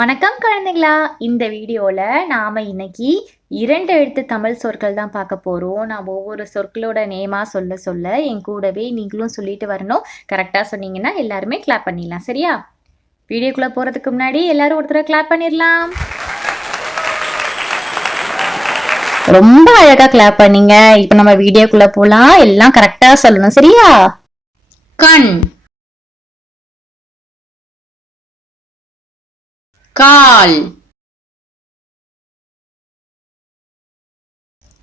வணக்கம் குழந்தைங்களா. இந்த வீடியோல நாம இன்னைக்கு 2 எழுத்து தமிழ் சொற்கள் தான் பார்க்க போறோம். நான் ஒவ்வொரு சொற்களோட நேமா சொல்ல சொல்ல என் கூடவே நீங்களும் சொல்லிட்டு வரணும். கரெக்டா சொன்னீங்கன்னா எல்லாருமே கிளாப் பண்ணிடலாம். சரியா? வீடியோக்குள்ள போறதுக்கு முன்னாடி எல்லாரும் ஒரு தடவை கிளாப் பண்ணிடலாம். ரொம்ப அழகா கிளாப் பண்ணீங்க. இப்போ நம்ம வீடியோக்குள்ள போலாம். எல்லாம் கரெக்டா சொல்லணும். சரியா? கண், கால்,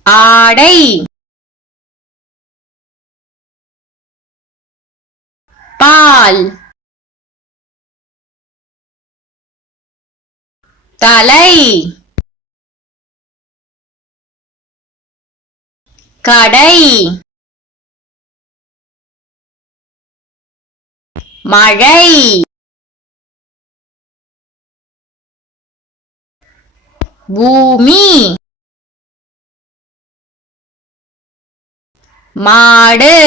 ஆடை, பால், தலை, கடை, மழை, பூமி, மாடு,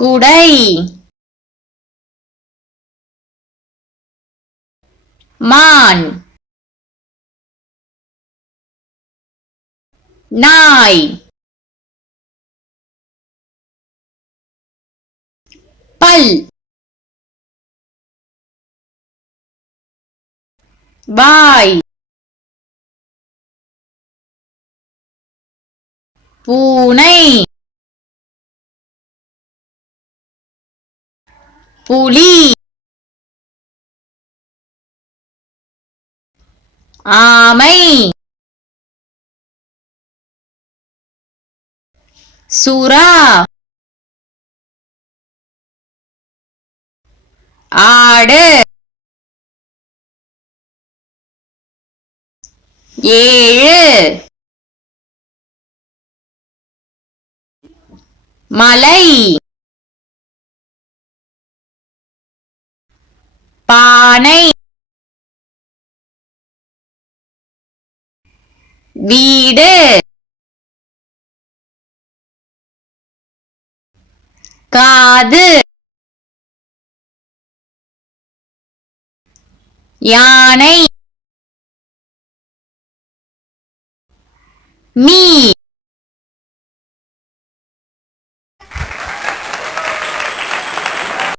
குடை, மான், நாய், பல், வாய், பூனை, புலி, ஆமை, சுறா, ஆடு, ஏழு, மலை, பானை, வீடு, காது, யானை, மீன்.